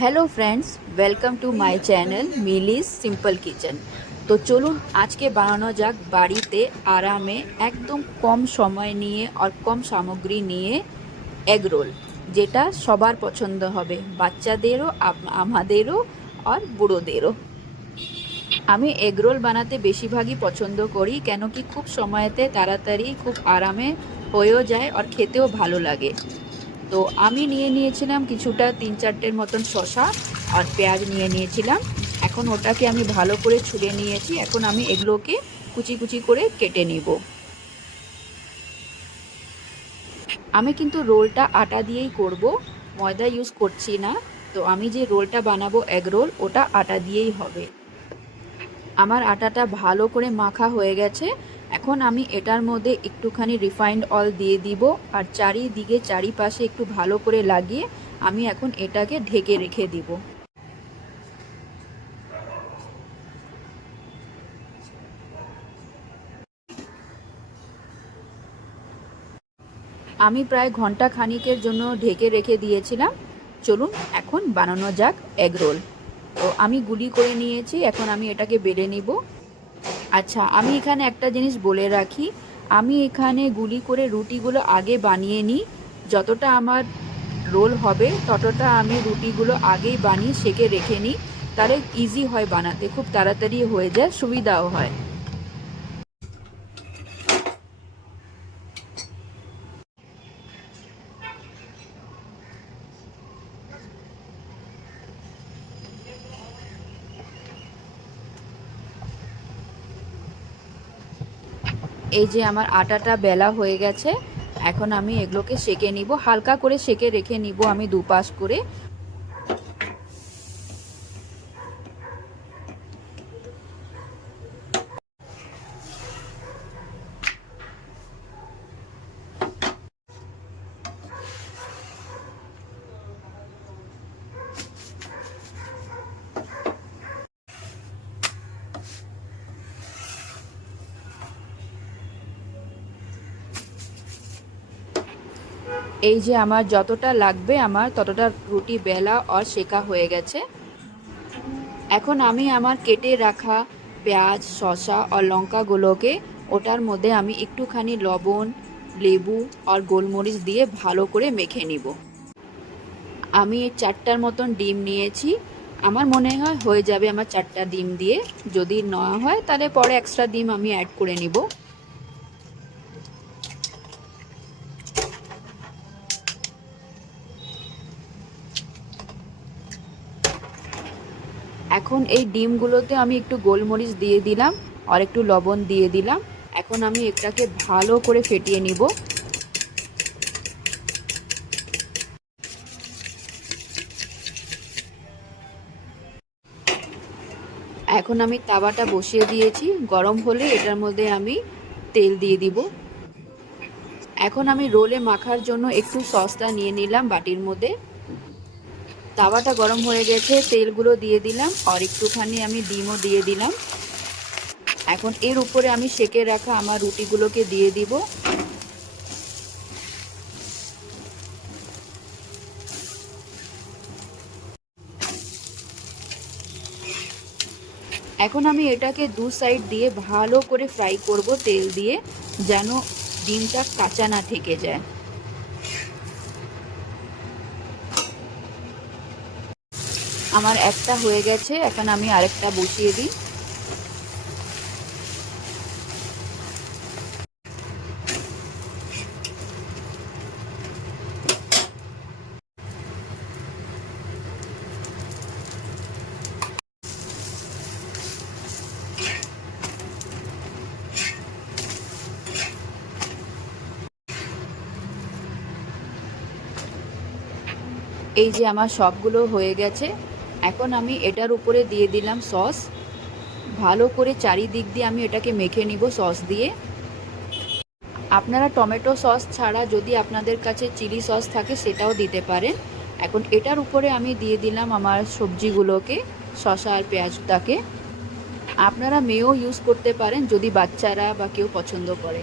Hello friends, welcome to my channel মিলিস simple kitchen. তো চলুন আজকে বানানো যাক বাড়িতে আরামে একদম কম সময় নিয়ে আর কম সামগ্রী নিয়ে এগ রোল, যেটা সবার পছন্দ হবে, বাচ্চাদেরও আমাদেরও আর বুড়োদেরও। আমি এগ রোল বানাতে বেশিরভাগই পছন্দ করি, কেন কি খুব সময়তে তাড়াতাড়ি খুব আরামে হয়েও যায় আর খেতেও ভালো লাগে। তো আমি নিয়ে নিয়েছিলাম কিছুটা 3-4টের মতন শসা আর পেঁয়াজ নিয়ে নিয়েছিলাম। এখন ওটাকে আমি ভালো করে ছুলে নিয়েছি। এখন আমি এগুলোকে কুচি কুচি করে কেটে নিব। আমি কিন্তু রোলটা আটা দিয়েই করব, ময়দা ইউজ করছি না। তো আমি যে রোলটা বানাবো এগ রোল, ওটা আটা দিয়েই হবে। আমার আটাটা ভালো করে মাখা হয়ে গেছে। এখন আমি এটার মধ্যে একটুখানি রিফাইন্ড অয়েল দিয়ে দিব আর চারিদিকে চারিপাশে একটু ভালো করে লাগিয়ে আমি এখন এটাকে ঢেকে রেখে দিব। আমি প্রায় ঘন্টা খানিকের জন্য ঢেকে রেখে দিয়েছিলাম। চলুন এখন বানানো যাক এগ রোল। তো আমি গুলি করে নিয়েছি, এখন আমি এটাকে বেলে নিব। আচ্ছা, আমি এখানে একটা জিনিস বলে রাখি, আমি এখানে গুলি করে রুটিগুলো আগে বানিয়ে নিই। যতটা আমার রোল হবে ততটা আমি রুটিগুলো আগেই বানিয়ে সেঁকে রেখে নিই, তাহলে ইজি হয় বানাতে, খুব তাড়াতাড়ি হয়ে যায়, সুবিধাও হয়। এই যে আমার আটাটা বেলা হয়ে গেছে, এখন আমি এগুলোকে সেঁকে নিব, হালকা করে সেঁকে রেখে নিব আমি দুপাশ করে। এই যে আমার যতটা লাগবে আমার ততটা রুটি বেলা আর সেঁকা হয়ে গেছে। এখন আমি আমার কেটে রাখা পেঁয়াজ, শসা আর লঙ্কাগুলোকে ওটার মধ্যে আমি একটুখানি লবণ, লেবু আর গোলমরিচ দিয়ে ভালো করে মেখে নিব। আমি 4টার মতন ডিম নিয়েছি, আমার মনে হয় হয়ে যাবে আমার 4টা ডিম দিয়ে। যদি না হয় তাহলে পরে এক্সট্রা ডিম আমি অ্যাড করে নিব। এখন এই ডিমগুলোতে আমি একটু গোলমরিচ দিয়ে দিলাম আর একটু লবণ দিয়ে দিলাম। এখন আমি এটাকে ভালো করে ফেটিয়ে নিব। এখন আমি তাওয়াটা বসিয়ে দিয়েছি, গরম হলে এটার মধ্যে আমি তেল দিয়ে দিব। এখন আমি রোলে মাখার জন্য একটু সসটা নিয়ে নিলাম বাটির মধ্যে। তাওয়াটা গরম হয়ে গেছে, তেলগুলো দিয়ে দিলাম আর একটুখানি আমি ডিমও দিয়ে দিলাম। এখন এর উপরে আমি সেঁকে রাখা আমার রুটিগুলোকে দিয়ে দিব। এখন আমি এটাকে দু সাইড দিয়ে ভালো করে ফ্রাই করব তেল দিয়ে, যেন ডিমটা কাঁচা না থেকে যায়। আমার একটা হয়ে গেছে, এখন আমি আরেকটা বসিয়ে দিই। এই যে আমার সবগুলো হয়ে গেছে, এখন আমি এটার উপরে দিয়ে দিলাম সস। ভালো করে চারিদিক দিয়ে আমি এটাকে মেখে নিব সস দিয়ে। আপনারা টমেটো সস ছাড়া যদি আপনাদের কাছে চিলি সস থাকে সেটাও দিতে পারেন। এখন এটার উপরে আমি দিয়ে দিলাম আমার সবজিগুলোকে, শসা আর পেঁয়াজটাকে। আপনারা মেয়েও ইউজ করতে পারেন যদি বাচ্চারা বা কেউ পছন্দ করে।